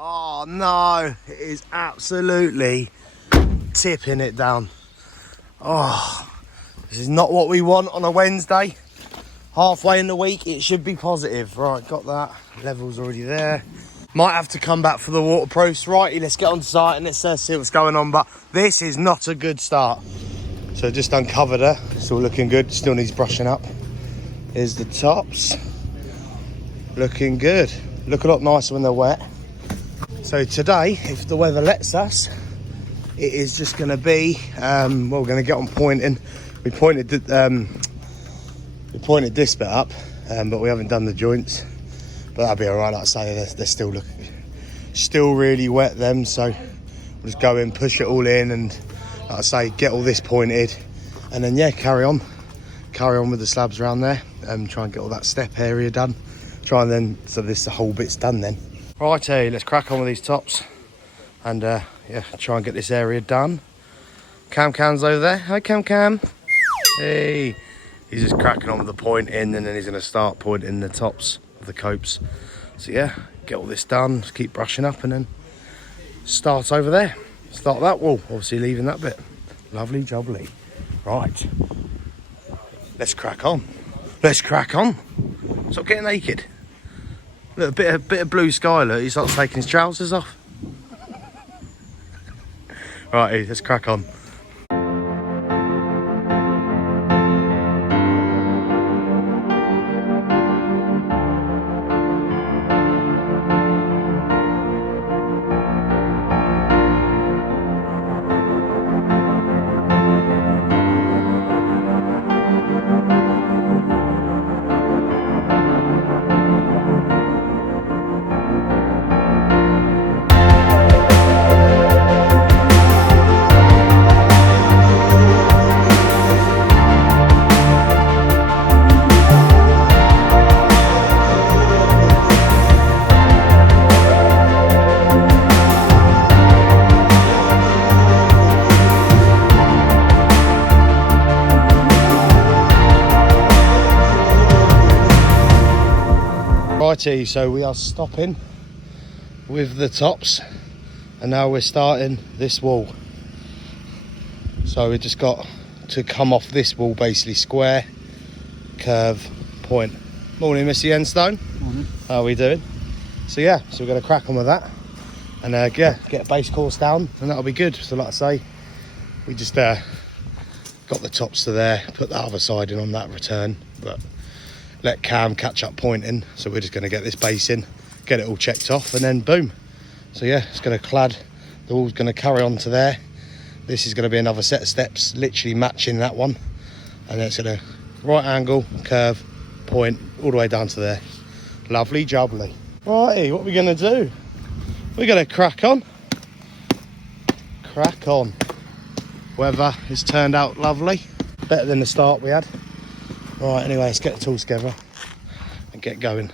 Oh no, it is absolutely tipping it down. Oh, this is not what we want on a Wednesday. Halfway in the week, it should be positive. Right, got that. Level's already there. Might have to come back for the waterproofs. Righty, let's get on site and let's see what's going on. But this is not a good start. So just uncovered her. It's all looking good. Still needs brushing up. Here's the tops. Looking good. Look a lot nicer when they're wet. So today, if the weather lets us, it is just going to be, well, we're going to get on pointing. We pointed this bit up, but we haven't done the joints. But that'll be all right. Like I say, they're still really wet them. So we'll just go in, push it all in, and like I say, get all this pointed, and then yeah, carry on with the slabs around there. Try and get all that step area done. Try and then, so the whole bit's done then. Righty, let's crack on with these tops, and yeah, try and get this area done. Cam's over there. Hi, Cam. Hey, he's just cracking on with the pointing, and then he's going to start pointing the tops of the copes. So yeah, get all this done, just keep brushing up, and then start over there. Start that wall, obviously leaving that bit. Lovely jubbly. Right, let's crack on. Stop getting naked. Look, a bit of blue sky. Look, he starts taking his trousers off. Right, let's crack on. Righty, so we are stopping with the tops, and now we're starting this wall. So we just got to come off this wall, basically square, curve, point. Morning, Mr. Yenstone. Morning. How are we doing? So yeah, so we're going to crack on with that, and yeah, get a base course down, and that'll be good. So like I say, we just got the tops to there, put the other side in on that return, but let Cam catch up pointing. So we're just going to get this base in, get it all checked off, and then boom. So yeah, it's going to clad, the wall's going to carry on to there. This is going to be another set of steps literally matching that one, and then it's going to right angle, curve, point all the way down to there. Lovely jubbly. Righty, what are we going to do? We're going to crack on. Weather has turned out lovely, better than the start we had. Right, anyway, let's get the tools together and get going.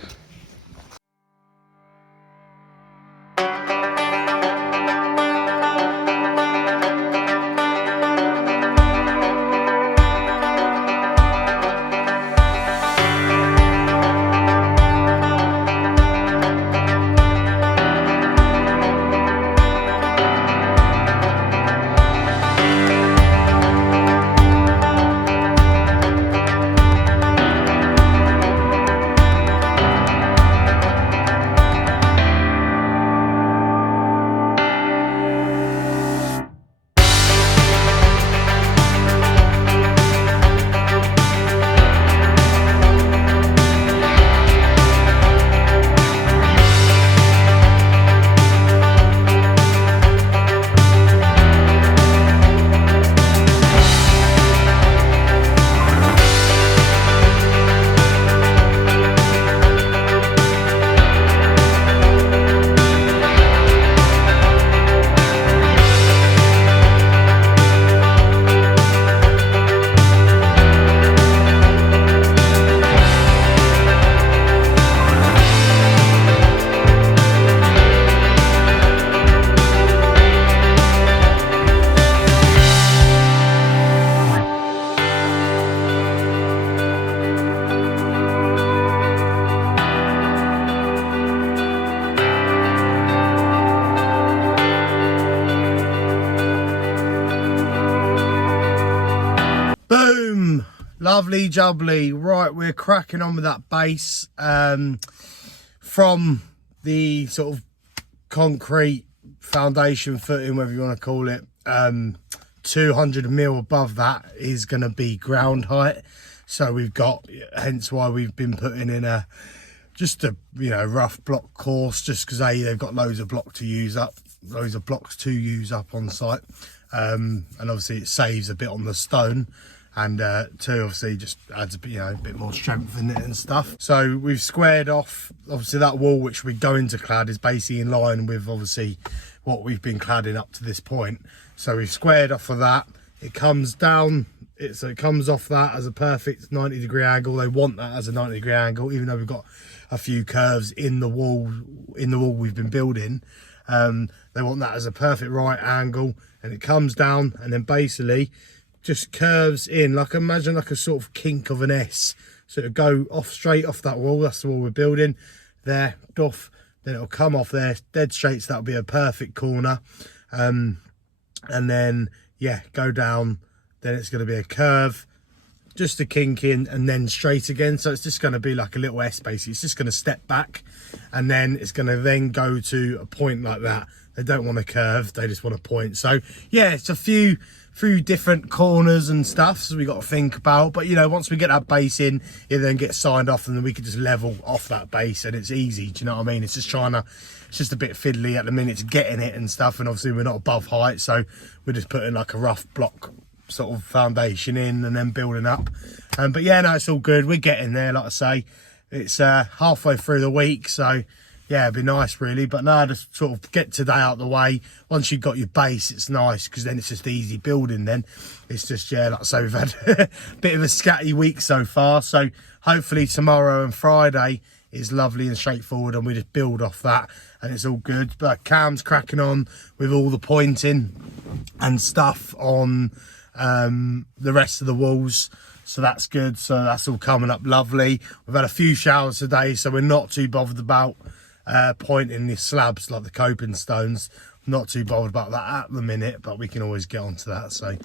Lovely jubbly. Right, we're cracking on with that base. From the sort of concrete foundation footing, whatever you want to call it, 200 mil above that is going to be ground height. So we've got, hence why we've been putting in just a rough block course, just because they've got loads of blocks to use up on site, and obviously it saves a bit on the stone, and two, obviously just adds a bit more strength in it and stuff. So we've squared off, obviously that wall which we go into clad is basically in line with obviously what we've been cladding up to this point. So we've squared off of that. It comes down, so it comes off that as a perfect 90-degree angle. They want that as a 90-degree angle, even though we've got a few curves in the wall we've been building. They want that as a perfect right angle, and it comes down and then basically just curves in, like, imagine like a sort of kink of an S. So it'll go off straight off that wall. That's the wall we're building there, doff, then it'll come off there dead straight, so that'll be a perfect corner. And then yeah, go down, then it's going to be a curve, just a kink in, and then straight again. So it's just going to be like a little S basically. It's just going to step back, and then it's going to then go to a point like that. They don't want a curve, they just want a point. So yeah, it's a few different corners and stuff, so we got to think about. But once we get that base in, it then gets signed off, and then we can just level off that base, and it's easy. Do you know what I mean? It's just it's just a bit fiddly at the minute to getting it and stuff, and obviously we're not above height, so we're just putting like a rough block sort of foundation in and then building up. But yeah, no, it's all good. We're getting there. Like I say, it's halfway through the week, so yeah, it'd be nice really. But no, just sort of get today out of the way. Once you've got your base, it's nice, because then it's just easy building. Then it's just, yeah, like I say, we've had a bit of a scatty week so far, so hopefully tomorrow and Friday is lovely and straightforward, and we just build off that and it's all good. But Cam's cracking on with all the pointing and stuff on the rest of the walls, so that's good. So that's all coming up lovely. We've had a few showers today, so we're not too bothered about pointing the slabs like the coping stones. Not too bothered about that at the minute, but we can always get onto that. So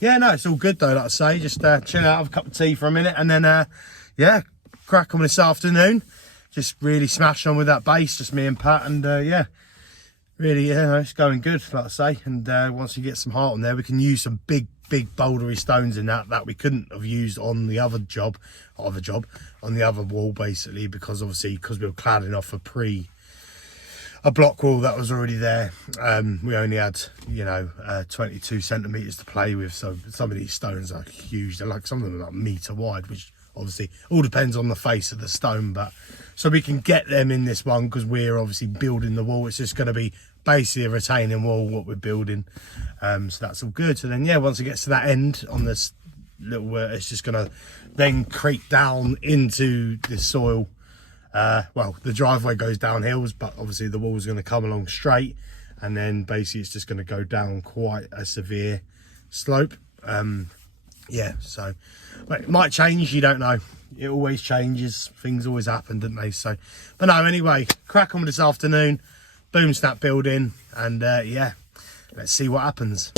yeah, no, it's all good though. Like I say, just chill out, have a cup of tea for a minute, and then yeah, crack on this afternoon. Just really smash on with that base, just me and Pat, and yeah, really, yeah, it's going good, like I say. And once you get some heart on there, we can use some big bouldery stones in that we couldn't have used on the other job, on the other wall basically, because we were cladding off a block wall that was already there. We only had 22 centimeters to play with, so some of these stones are huge. They're like, some of them are like meter wide, which obviously all depends on the face of the stone. But so we can get them in this one, because we're obviously building the wall. It's just going to be basically a retaining wall what we're building, so that's all good. So then yeah, once it gets to that end on this little it's just going to then creep down into the soil. Well, the driveway goes down hills, but obviously the wall's going to come along straight, and then basically it's just going to go down quite a severe slope. Yeah, so but it might change, you don't know. It always changes, things always happen, don't they? So, but no, anyway, crack on with this afternoon, boom snap building, and yeah, let's see what happens.